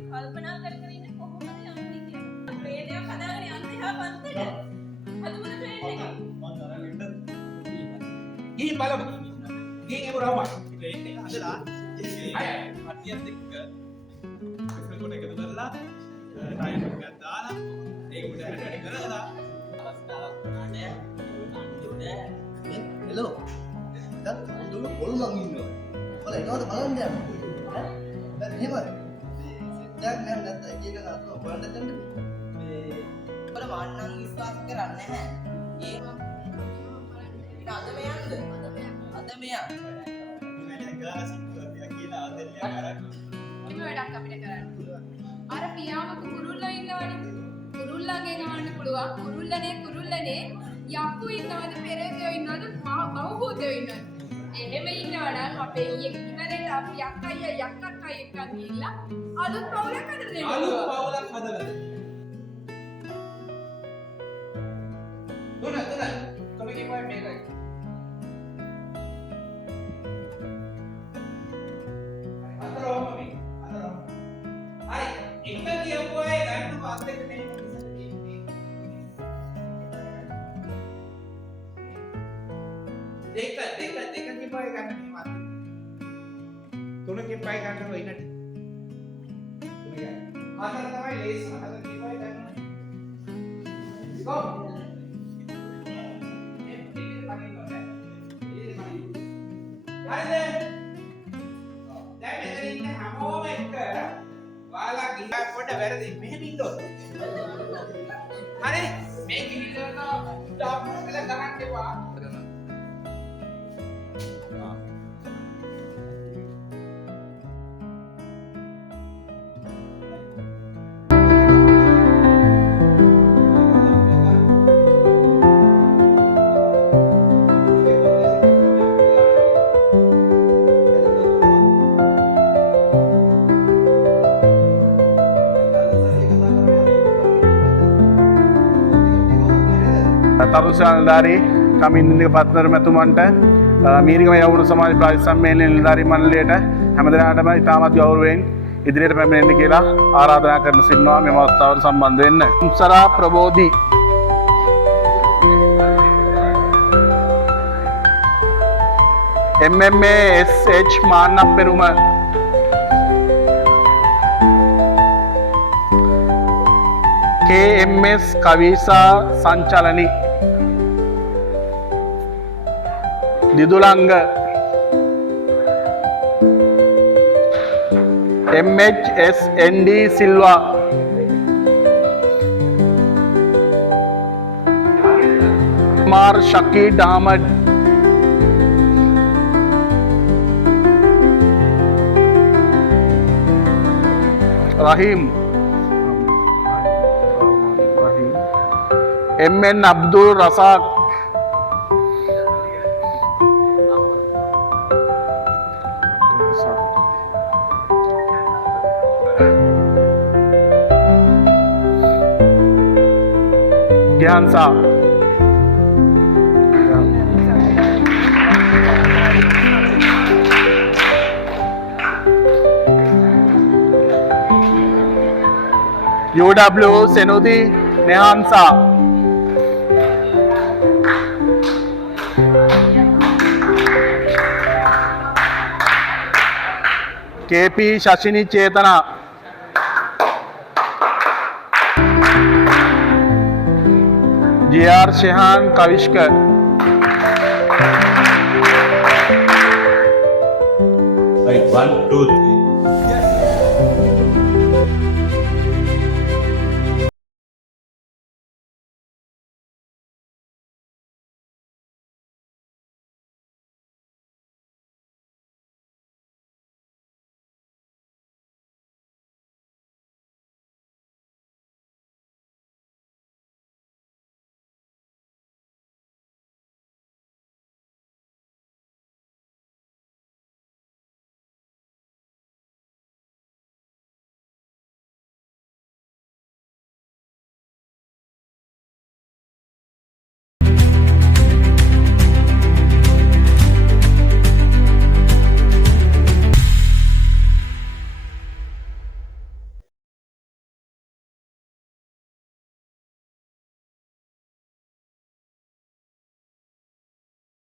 අපි කල්පනා කර ඉන්නේ කොහොමද යන්නේ කියලා. ට්‍රේන් එක හදාගෙන යන්නේ හා පන්තිට. හදමුද ට්‍රේන් එක? මම තරගෙන්න ගිහින් බලමු. ගිහින් ඒක රවම. ට්‍රේන් එක හදලා අය අතියත් එක්ක කොට එකතු කරලා ටයිම් එකක් දාලා ඒක උඩ හැටි කරලා අවස්ථාවක් ගන්නෑ. හෙලෝ දැන් දුන්න පොල් මං ඉන්නවා. ඔයාලා එනවද බලන්න යන්න. ඈ දැන් එහෙම සෙට් එකක් නෑ නැත්නම් එක එක නතර බලන්න දෙන්න. මේ ඔයාලා මාන්නම් විශ්වාස කරන්නේ නැහැ. ඒක අද මෙයන්ද? අද මෙයන්. මම ගාසින් කියලා ආදෙල්ලයක් අරන් මොන වැඩක් අපිට කරන්න පුළුවන්. අර පියාඹ කුරුල්ලා ඉන්නවනේ. කුරුල්ලාගේ ගහන්න පුළුවන්. කුරුල්ලනේ යක්කු ඉන්නවද පෙරේතයෝ ඉන්නවද බහූතයෝ ඉන්නවද? එහෙම ඉන්නවනම් අපේ ඊයේ කිව්වනේ අපි යක්කයි යක්කක්කයි එක්කන් ගිහිල්ලා අලුත් පවුලක් හදලා දෙන්න. අලුත් පවුලක් හදලා දෙන්න. තුන තුනකින් පොයි මේකයි. අතරම මේ අතරම. හරි එක කියපුවා ඒ ගන්න පාත් එක මේ දෙක කිපයි ගන්න මේ මාත්. තුනකින් පයි ගන්න ඔය ඉන්නට. තුනයි. හතර තමයි ලේස් හතර කිපයි ගන්න. ගෝ. දැන් මෙතන ඉන්න හැමෝම එක්ක ඔයාලා ගියා පොඩ වැරදි මෙහෙම ඉන්නොත්. හරි මේ කිවිලක ඩාක්ටර් කියලා ගහන්න එපා. තරුසානදාරී කමින්දික පත්නර මැතුමන්ට මීරිගම යවුණු සමාජ ප්‍රාදේශ සම්මේලනයේ නිලධාරී මණ්ඩලයට හැමදෙනාටම ඉතාමත් ගෞරවයෙන් ඉදිරියට පැමිණෙන්න කියලා ආරාධනා කරන සිටිනවා මේ අවස්ථාවට සම්බන්ධ වෙන්න. සරා ප්‍රබෝධි MMA SH මාන්නප් පෙරුම KMS කවිසා සංචලනි දිදුලංග MHSND Silva මාර් ශකීඩ් Ahmed Rahim MN Abdul රසාක් Gyansa UW Senudi Nehansa KP Shashini Chetana JR Shehan Kavishka Right, 1 2 3